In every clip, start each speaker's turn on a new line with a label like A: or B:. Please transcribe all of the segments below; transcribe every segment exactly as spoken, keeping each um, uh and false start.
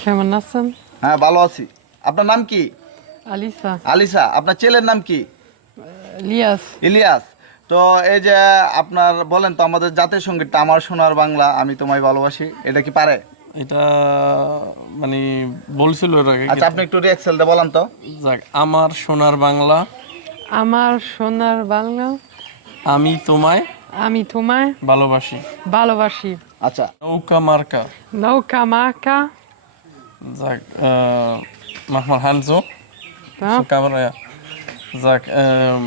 A: কেমন আছেন?
B: হ্যাঁ, ভালো আছি। আপনার নাম কি?
A: আলিসা।
B: আলিসা। আপনার ছেলের নাম কি?
A: ইলিয়াস।
B: ইলিয়াস। তো এই যে আপনার বলেন তো আমাদের জাতীয় সঙ্গীতটা আমার সোনার বাংলা আমি তোমায় ভালোবাসি, এটা কি পারে?
C: এটা মানে বলছিল এর আগে,
B: আচ্ছা, আপনি একটু রিএক্সেলটা বলেন তো।
C: যাক, আমার সোনার বাংলা,
A: আমার সোনার বাংলা,
C: আমি তোমায়
A: আমি তোমায়
C: ভালোবাসি।
A: ভালোবাসি।
B: আচ্ছা,
C: নৌকা মার্কা,
A: নৌকা মার্কা।
C: যাক, মাহমুদ হানজো
A: তা?
C: কামরা, যাক, আম,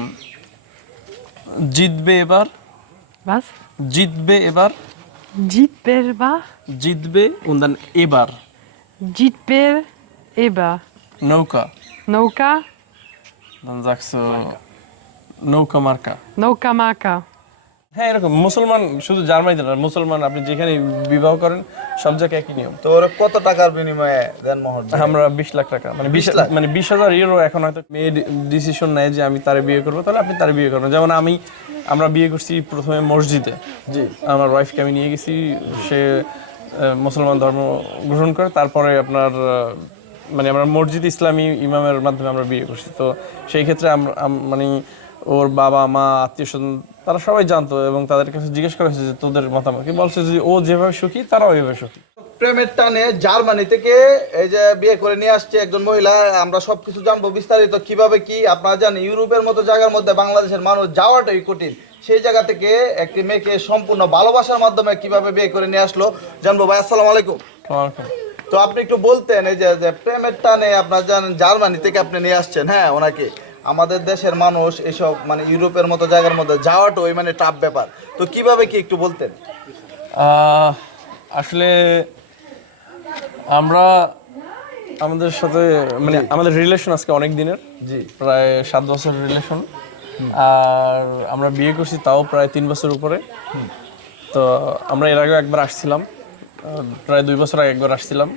C: জিতবে এবার,
A: Was?
C: জিতবে এবার,
A: জিতবের
C: জিতবে und dann এবার,
A: জিতবের এবার।
C: নৌকা,
A: নৌকা,
C: dann sagst du নৌকা মার্কা।
A: নৌকা মার্কা।
C: হ্যাঁ, এরকম মুসলমান শুধু জার্মানিতে না, মুসলমান আপনি যেখানে বিবাহ করেন সব জায়গায় একই নিয়ম।
B: তো ওরা কত টাকার বিনিময়ে দেন মোহর?
C: আমরা বিশ লাখ টাকা, মানে বিশ
B: লাখ?
C: মানে বিশ হাজার ইউরো। এখন হয়তো মেয়ে ডিসিশন নেয় যে আমি তারে বিয়ে করবো, তাহলে আপনি তারে বিয়ে করবেন। যেমন আমি আমরা বিয়ে করছি প্রথমে মসজিদে।
B: জি।
C: আমার ওয়াইফকে আমি নিয়ে গেছি, সে আহ, মুসলমান ধর্ম গ্রহণ করে, তারপরে আপনার আহ, মানে আমরা মসজিদ ইসলামী ইমামের মাধ্যমে আমরা বিয়ে করছি। তো সেই ক্ষেত্রে আমরা আম- মানে ওর বাবা মা আত্মীয় স্বজন তারা সবাই জানতো, এবং তাদের কাছে জিজ্ঞেস করা হয়েছে যে তোদের মতামত কি, বলছে যে ও যেভাবে সুখী তারাও ওইভাবে সুখী।
B: প্রেমের টানে জার্মানি থেকে এই যে বিয়ে করে নিয়ে আসছে একজন মহিলা। আমরা সবকিছু জানবো বিস্তারিত কিভাবে কি। আপনারা জানেন ইউরোপের মতো জায়গার মধ্যে বাংলাদেশের মানুষ যাওয়াটাই কঠিন। সেই জায়গা থেকে একটি মেয়েকে সম্পূর্ণ ভালোবাসার মাধ্যমে কিভাবে বিয়ে করে নিয়ে আসলো জানবো। ভাই, আসসালামু আলাইকুম। তো আপনি একটু বলতেন এই যে যে প্রেমের টানে আপনারা জানেন জার্মানি থেকে আপনি নিয়ে আসছেন, হ্যাঁ, ওনাকে। আমাদের দেশের মানুষ এসব মানে ইউরোপের মতো জায়গার মধ্যে যাওয়াটাই মানে টাফ ব্যাপার। তো কিভাবে কি একটু বলতেন?
C: আহ, আসলে আমরা আমাদের সাথে মানে আমাদের রিলেশন আজকে অনেক দিনের,
B: জি।
C: প্রায় সাত বছরের রিলেশন। আর আমরা বিয়ে করছি তাও প্রায় তিন বছর উপরে। তো আমরা এর আগেও একবার আসছিলাম, আহ, প্রায় দুই বছর আগে একবার আসছিলাম।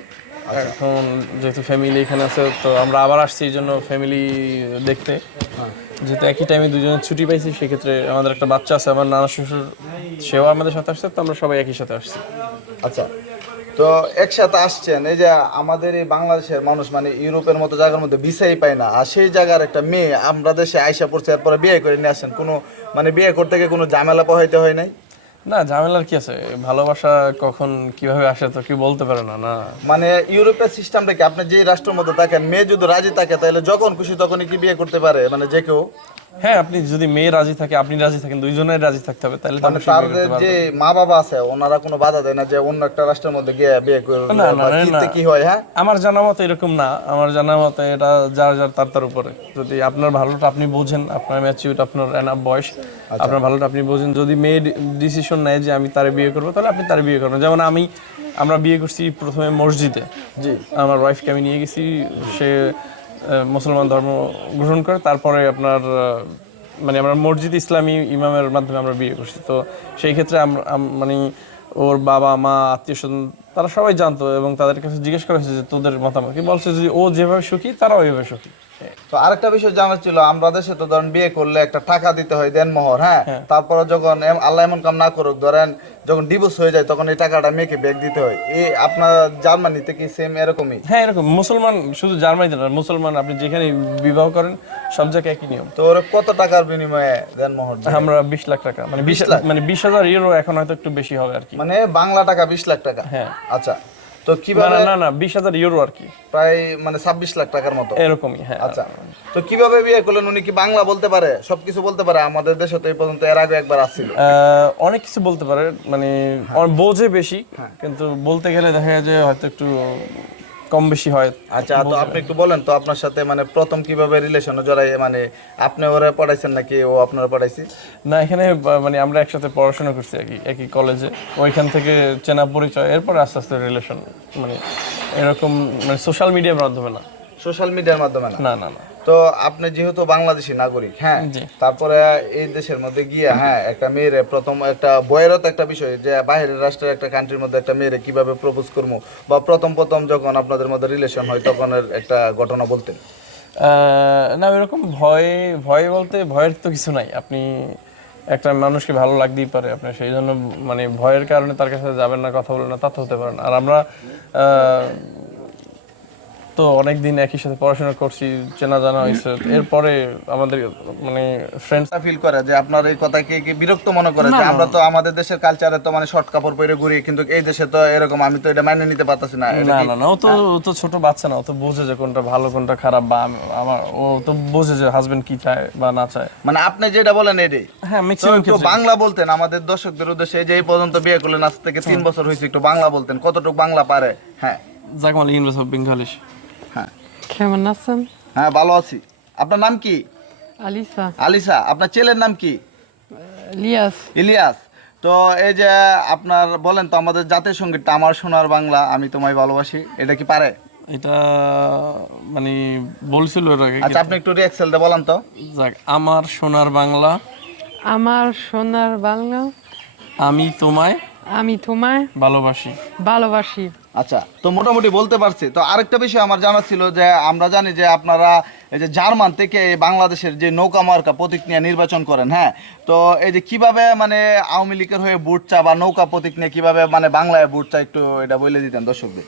C: এখন যেহেতু ফ্যামিলি এখানে আছে, তো আমরা আবার আসছি এই জন্য ফ্যামিলি দেখতে। যেহেতু একই টাইমে দুজনের ছুটি পাইছি, সেক্ষেত্রে আমাদের একটা বাচ্চা আছে, আমার নানা শ্বশুর, সেও আমাদের সাথে আসছে, তো আমরা সবাই একই সাথে আসছি।
B: আচ্ছা, তো একসাথে আসছেন। এই যে আমাদের এই বাংলাদেশের মানুষ মানে ইউরোপের মতো জায়গার মধ্যে ভিসাই পায় না, আর সেই জায়গার একটা মেয়ে আমরা দেশে আইসা পড়ছে, এরপরে বিয়ে করে নিয়ে আসেন। কোনো মানে বিয়ে করতে গিয়ে কোনো ঝামেলা পোহাইতে হয় নাই?
C: না, ঝামেলার কি আছে, ভালোবাসা কখন কিভাবে আসে তো কেউ বলতে পারে না। না,
B: মানে ইউরোপের সিস্টেমটা কি, আপনি যে রাষ্ট্রের মধ্যে থাকেন মেয়ে যদি রাজি থাকে তাহলে যখন খুশি তখনই কি বিয়ে করতে পারে, মানে যে কেউ?
C: হ্যাঁ, আপনি যদি মেয়ে রাজি থাকে, আপনি রাজি থাকেন, দুইজনের রাজি থাকতে হবে, তাহলে তো
B: মানে
C: অবশ্যই বিয়ে
B: তাদের
C: করতে
B: যে
C: পারবেন।
B: মা বাবা আছে ওনারা কোনো বাধা দেয় না যে অন্য একটা রাষ্ট্রের মধ্যে গিয়ে বিয়ে করে?
C: না, না, না, না।
B: কি হয়? হ্যাঁ,
C: আমার জানা মতে এরকম না, আমার জানা মতে এটা যার যার তার তার উপরে। যদি আপনার ভালোটা আপনি বোঝেন, আপনার ম্যাচিউর, আপনার এনাফ বয়স, আপনার ভালোটা আপনি বোঝেন, যদি মেয়ে ডিসিশন নেয় যে আমি তারে বিয়ে করবো, তাহলে আপনি তারে বিয়ে করবেন। যেমন আমি আমরা বিয়ে করছি প্রথমে মসজিদে।
B: জি।
C: আমার ওয়াইফকে আমি নিয়ে গেছি, সে আহ, মুসলমান ধর্ম গ্রহণ করে, তারপরে আপনার আহ, মানে আমরা মসজিদ ইসলামী ইমামের মাধ্যমে আমরা বিয়ে করছি। তো সেই ক্ষেত্রে আমরা আম- মানে ওর বাবা মা আত্মীয় স্বজন তারা সবাই জানতো, এবং তাদের কাছে জিজ্ঞেস করা হয়েছে যে তোদের মতামত কি, বলছে যে ও যেভাবে সুখী তারাও ওইভাবে সুখী।
B: তো আরেকটা বিষয় জানার ছিল, আমরা দেশে তো ধরেন বিয়ে করলে একটা টাকা দিতে হয় দেনমোহর, হ্যাঁ, তারপরে যখন এম- আল্লাহ এমন কাম না করুক, ধরেন যখন ডিভোর্স হয়ে যায় তখন এই টাকাটা মেয়েকে ব্যাক দিতে হয়। এই আপনার জার্মানিতে কি সেম এরকমই?
C: হ্যাঁ, এরকম মুসলমান শুধু জার্মানিতে না, মুসলমান আপনি যেখানে বিবাহ করেন সব জায়গায় একই নিয়ম।
B: তো ওরা কত টাকার বিনিময়ে দেনমোহর দেয়?
C: আমরা বিশ লাখ টাকা, মানে বিশ
B: লাখ?
C: মানে বিশ হাজার ইউরো, এখন হয়তো একটু বেশি হবে আর কি।
B: মানে বাংলা টাকা বিশ লাখ টাকা?
C: হ্যাঁ।
B: আচ্ছা, তো
C: না,
B: কিভাবে?
C: না, না, না, বিশ হাজার ইউরো আর কি,
B: প্রায় মানে ছাব্বিশ লাখ টাকার মতো
C: এরকমই। হ্যাঁ।
B: আচ্ছা, তো কিভাবে বিয়ে করলেন? উনি কি বাংলা বলতে পারে, সবকিছু বলতে পারে? আমাদের দেশে তো এই পর্যন্ত এর আগে একবার আসছিল।
C: আহ, অনেক কিছু বলতে পারে, মানে অনেক বোঝে বেশি, কিন্তু বলতে গেলে দেখা যায় যে হয়তো একটু কম বেশি হয়।
B: আচ্ছা, তো আপনি একটু বলেন তো আপনার সাথে মানে প্রথম কিভাবে রিলেশনে জড়াই, মানে আপনি ওরা পড়াইছেন নাকি ও আপনারা পড়াইছি?
C: না, এখানে বা- মানে আমরা একসাথে পড়াশোনা করছি একই একই কলেজে, ওইখান থেকে চেনা পরিচয়, এরপর আস্তে আস্তে রিলেশন, মানে এরকম মানে সোশ্যাল মিডিয়ার মাধ্যমে না।
B: সোশ্যাল মিডিয়ার মাধ্যমে না?
C: না, না, না।
B: তো আপনি যেহেতু বাংলাদেশি নাগরিক, হ্যাঁ,
C: জি।
B: তারপরে এই দেশের মধ্যে গিয়ে, হ্যাঁ, একটা মেয়েরে প্রথম একটা বয়েরও তো একটা বিষয় যে বাইরের রাষ্ট্রের একটা কান্ট্রির মধ্যে একটা মেয়েরে কিভাবে প্রপোজ করবো, বা প্রথম প্রথম যখন আপনাদের মধ্যে রিলেশন হয় তখনের একটা ঘটনা বলতেন।
C: আহ, না, এরকম ভয় ভয় বলতে ভয়ের তো কিছু নাই। আপনি একটা মানুষকে ভালো লাগতেই পারে, আপনি সেই জন্য মানে ভয়ের কারণে তার কাছে যাবেন না, কথা বলবেন না, তা তো হতে পারে না। আর আমরা আহ, তো অনেকদিন একই সাথে পড়াশোনা করছি, চেনা জানা হয়েছে, এরপরে আমাদের মানে ফ্রেন্ডস
B: ফিল করে যে আপনার এই কথাকে কি বিরক্ত মনে করে যে আমরা তো আমাদের দেশের কালচারে তো মানে শর্ট কাপড় পরে ঘুরি, কিন্তু এই দেশে তো এরকম, আমি তো এটা মেনে নিতে পারতাছি না। এটা
C: না
B: কি-
C: না না ও তো ও তো ছোট বাচ্চা না, ও তো বোঝে যে কোনটা ভালো কোনটা খারাপ, বা আমি- আমার ও তো বোঝে যে হাজবেন্ড কি চায় বা না চায়।
B: মানে আপনি যেটা বলেন এটাই।
C: হ্যাঁ
B: তো
C: ম্যাক্সিমাম
B: একটু বাংলা বলতেন আমাদের দর্শকদের উদ্দেশ্যে, এই যে এই পর্যন্ত বিয়ে করলেন, আজ থেকে তিন বছর হয়েছে, একটু বাংলা বলতেন, কতটুকু বাংলা পারে? হ্যাঁ
C: যাক মাল ইংরেজ অফ বেঙ্গলিশ।
B: হ্যাঁ
A: কেমন আছেন?
B: হ্যাঁ ভালো আছি। আপনার নাম কি?
A: আলিসা।
B: আলিসা। আপনার ছেলের নাম কি?
A: লিয়াস।
B: ইলিয়াস। তো এই যে আপনার বলেন তো আমাদের জাতীয় সঙ্গীতটা আমার সোনার বাংলা আমি তোমায় ভালোবাসি, এটা কি পারে?
C: এটা মানে বলছিল এর আগে।
B: আচ্ছা আপনি একটু রিএক্সেল দিয়ে বলেন তো।
C: যাক, আমার সোনার বাংলা,
A: আমার সোনার বাংলা,
C: আমি তোমায়
A: আমি তোমায়
C: ভালোবাসি।
A: ভালোবাসি।
B: আচ্ছা তো মোটামুটি বলতে পারছি। তো আরেকটা বিষয় আমার জানা ছিল যে আমরা জানি যে আপনারা এই যে জার্মান থেকে এই বাংলাদেশের যে নৌকা মার্কা প্রতীক নিয়ে নির্বাচন করেন, হ্যাঁ, তো এই যে কিভাবে মানে আওয়ামী লীগের হয়ে ভোট চা বা নৌকা প্রতীক নিয়ে কিভাবে মানে বাংলায় ভোট চা, একটু এটা বলে দিতেন দর্শকদের।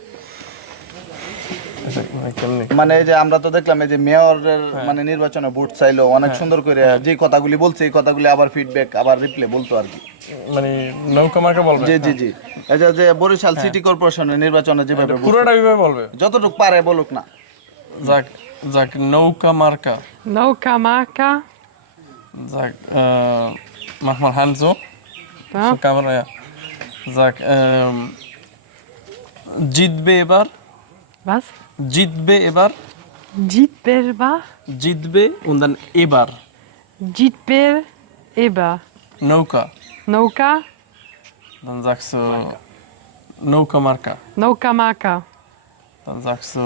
C: আচ্ছা, মানে কেমনে?
B: মানে এই যে আমরা তো দেখলাম এই যে মেয়রের মানে নির্বাচনে ভোট চাইলো অনেক সুন্দর করে, যে কথাগুলি বলছে এই কথাগুলি আবার ফিডব্যাক আবার রিপ্লে বলতো আর কি।
C: মানে নৌকা মার্কা বলবে?
B: জি জি জি। এই যে যে বরিশাল সিটি কর্পোরেশনের নির্বাচনে যেভাবে ভোট-
C: পুরোটা ওইভাবে বলবে?
B: যতটুকু পারে বলুক না।
C: যাক যাক নৌকা মার্কা,
A: নৌকা মার্কা।
C: যাক äh, mach mal Hand so,
A: Ja.
C: so Kamera, ja. Sag, ähm, জিতবে এবার,
A: Was?
C: জিতবে এবার,
A: Jitberba?
C: জিতবে und dann এবার,
A: Jitber Eba.
C: নৌকা,
A: Nauka?
C: dann sagst du নৌকা মার্কা,
A: Nauka Marka.
C: dann sagst du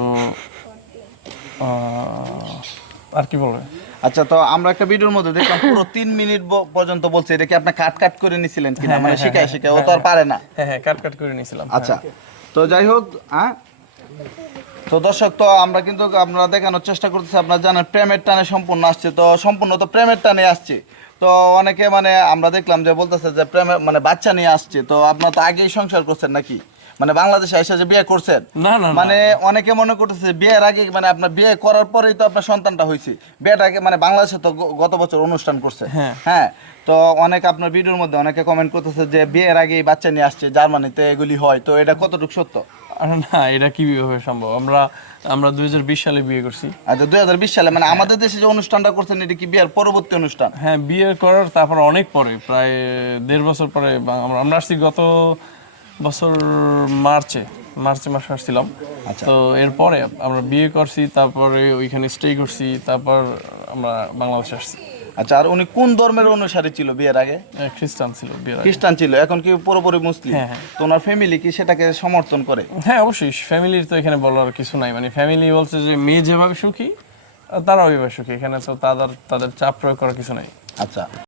C: äh, আর কি বলবে?
B: আচ্ছা তো আমরা একটা ভিডিওর মধ্যে দেখলাম পুরো তিন মিনিট ব- পর্যন্ত বলছে, এটা কি আপনি কাট কাট করে নিছিলেন কিনা, মানে শিখায় শিখায়, ও তো আর পারে না।
C: হ্যাঁ হ্যাঁ কাট কাট করে নিয়েছিলাম।
B: আচ্ছা তো যাই হোক, হ্যাঁ তো দর্শক তো আমরা কিন্তু আমরা দেখানোর চেষ্টা করতেছি, আপনারা জানেন প্রেমের টানে সম্পূর্ণ আসছে, তো সম্পূর্ণ তো প্রেমের টানে আসছে। তো অনেকে মানে আমরা দেখলাম যে বলতেছে যে প্রেমে মানে বাচ্চা নিয়ে আসছে, তো আপনার তো আগেই সংসার করছেন নাকি, মানে বাংলাদেশে এসে যে বিয়ে করছেন?
C: না না না।
B: মানে অনেকে মনে করতেছে বিয়ের আগে মানে আপনার বিয়ে করার পরেই তো আপনার সন্তানটা হয়েছে, বিয়েটাকে মানে বাংলাদেশে তো গ- গত বছর অনুষ্ঠান করছে,
C: হ্যাঁ।
B: হ্যাঁ, তো অনেক আপনার ভিডিওর মধ্যে অনেকে কমেন্ট করতেছে যে বিয়ের আগেই বাচ্চা নিয়ে আসছে জার্মানিতে, এগুলি হয়, তো এটা কতটুকু সত্য?
C: আরে না, এটা কিভাবে সম্ভব? আমরা আমরা দুই হাজার বিশ সালে বিয়ে করছি।
B: আচ্ছা দুই হাজার বিশ সালে মানে আমাদের দেশে যে অনুষ্ঠানটা করছেন এটা কি বিয়ের পরবর্তী অনুষ্ঠান?
C: হ্যাঁ বিয়ে করার তারপর অনেক পরে, প্রায় দেড় বছর পরে বা- আমরা আমরা আসছি গত বছর মার্চে মার্চে মাসে আসছিলাম। তো এরপরে আমরা বিয়ে করছি, তারপরে ওইখানে স্টে করছি, তারপর আমরা বাংলাদেশে আসছি।
B: আচ্ছা আর উনি কোন ধর্মের অনুসারী ছিল বিয়ের আগে?
C: এ, খ্রিস্টান ছিল বিয়ের আগে।
B: খ্রিস্টান ছিল, এখন কি পুরোপুরি মুসলিম?
C: হ্যাঁ, হ্যাঁ।
B: তো ওনার ফ্যামিলি কি সেটাকে সমর্থন করে?
C: হ্যাঁ অবশ্যই, ফ্যামিলির তো এখানে বলার কিছু নাই, মানে ফ্যামিলি বলছে যে মেয়ে যেভাবে সুখী তারাও ওইভাবে সুখী, এখানে তো তাদের তাদের চাপ প্রয়োগ করার কিছু নাই।
B: আচ্ছা